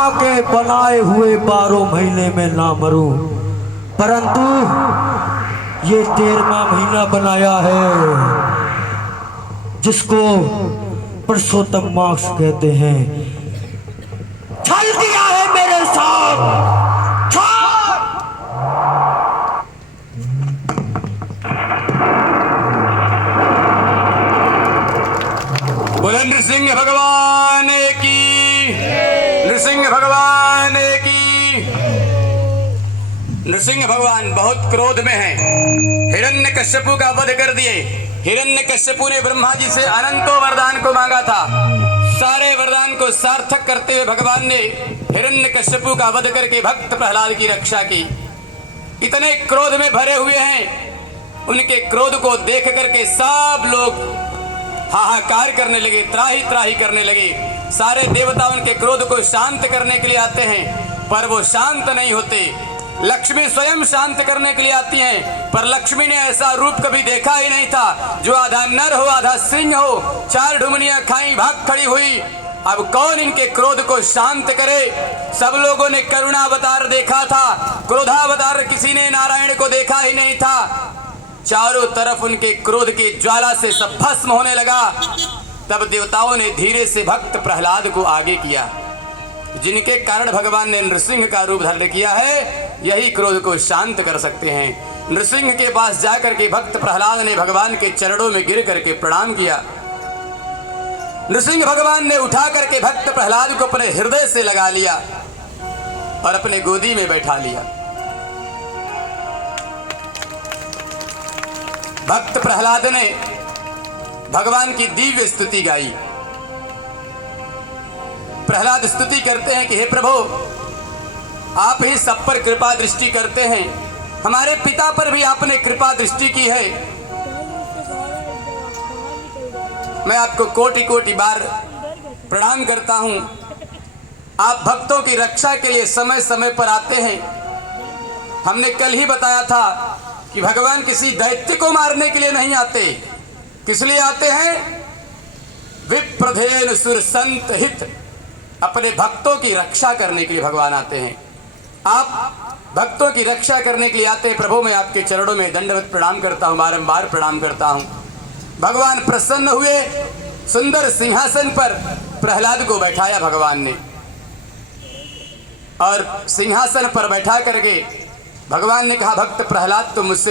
ब्रह्मा के बनाए हुए 12 महीने में ना मरूं, परंतु ये 13वां महीना बनाया है जिसको पुरुषोत्तम मास कहते हैं। छल दिया है मेरे साथ। बोले नृसिंह भगवान की, नृसिंह भगवान की। नृसिंह भगवान बहुत क्रोध में हैं। हिरण्यकश्यपु का वध कर दिए। हिरण्यकश्यपु ने ब्रह्मा जी से अनंतों वरदान को मांगा था। सारे वरदान को सार्थक करते हुए भगवान ने हिरण्यकश्यपु का वध करके भक्त प्रहलाद की रक्षा की। इतने क्रोध में भरे हुए हैं, उनके क्रोध को देख करके सब लोग हाहाकार करने लगे, त्राही त्राही करने लगे। सारे देवता उनके क्रोध को शांत करने के लिए आते हैं, पर वो शांत नहीं होते। लक्ष्मी स्वयं शांत करने के लिए आती हैं, पर लक्ष्मी ने ऐसा रूप कभी देखा ही नहीं था, जो आधा नर हो आधा सिंह हो, 4 ढुमनियां खाई भाग खड़ी हुई। अब कौन इनके क्रोध को शांत करे? सब लोगों ने करुणावतार देखा था, क्रोधावतार किसी ने नारायण को देखा ही नहीं था। चारों तरफ उनके क्रोध की ज्वाला से सब भस्म होने लगा। तब देवताओं ने धीरे से भक्त प्रहलाद को आगे किया, जिनके कारण भगवान ने नृसिंह का रूप धारण किया है। यही क्रोध को शांत कर सकते हैं। नृसिंह के पास जाकर के भक्त प्रहलाद ने भगवान के चरणों में गिर करके प्रणाम किया। नृसिंह भगवान ने उठा करके भक्त प्रहलाद को अपने हृदय से लगा लिया और अपने गोदी में बैठा लिया। भक्त प्रहलाद ने भगवान की दिव्य स्तुति गाई। प्रहलाद स्तुति करते हैं कि हे प्रभु, आप ही सब पर कृपा दृष्टि करते हैं। हमारे पिता पर भी आपने कृपा दृष्टि की है। मैं आपको कोटि कोटि बार प्रणाम करता हूं। आप भक्तों की रक्षा के लिए समय समय पर आते हैं। हमने कल ही बताया था कि भगवान किसी दैत्य को मारने के लिए नहीं आते। किस लिए आते हैं? विप्रधेन सुर संत हित, अपने भक्तों की रक्षा करने के लिए भगवान आते हैं। आप भक्तों की रक्षा करने के लिए आते हैं। प्रभु, मैं आपके चरणों में दंडवत प्रणाम करता हूं, बारंबार प्रणाम करता हूं। भगवान प्रसन्न हुए। सुंदर सिंहासन पर प्रहलाद को बैठाया भगवान ने, और सिंहासन पर बैठा करके भगवान ने कहा, भक्त प्रहलाद तो मुझसे